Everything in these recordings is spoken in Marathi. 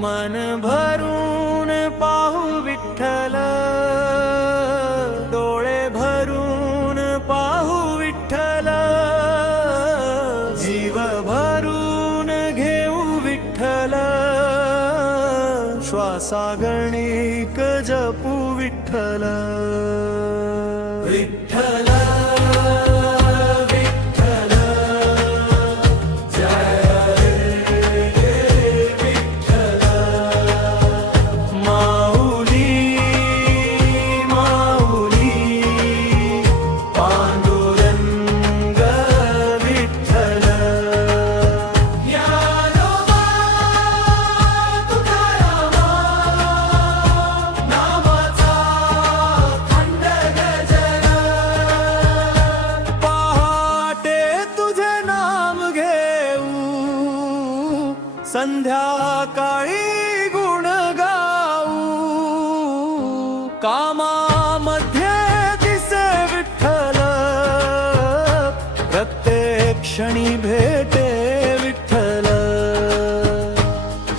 मन भरून पाहू विठ्ठल, डोळे भरून पाहू विठ्ठल, जीव भरून घेऊ विठ्ठल, श्वासागणिक जपू विठ्ठल. विठ्ठल संध्याकाळी गुण गाऊ, कामामध्ये दिसे विठ्ठल, प्रत्येक क्षणी भेटे विठ्ठल.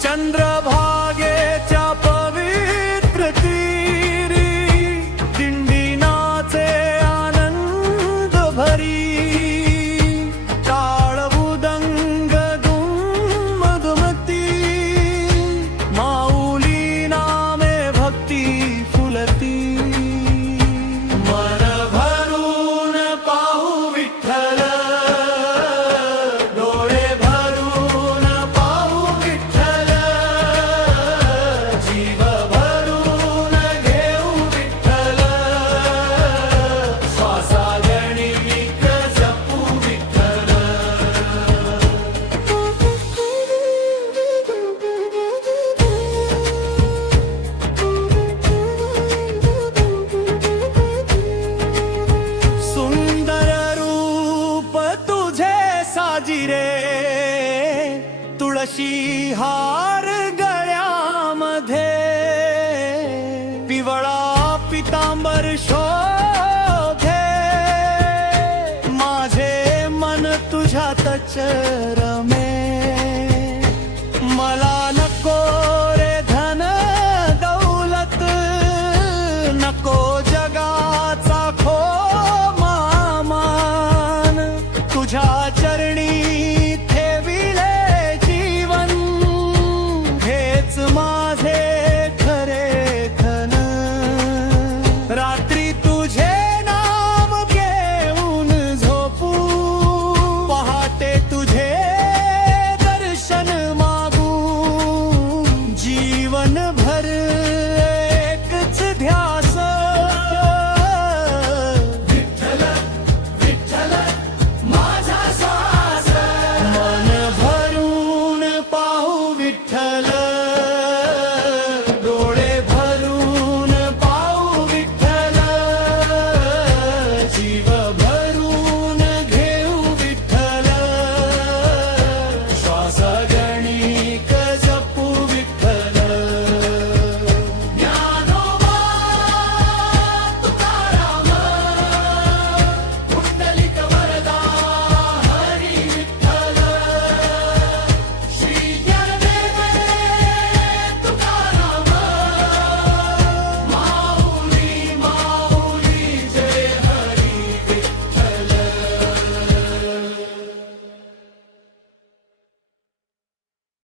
चंद्रभागेच्या पवित्र तीरी दिंडी नाचे आनंद भरी, तुळशी हार गळ्यामध्ये, पिवळा पितांबर शोभे, माझे मन तुझ्यातच रमे, मला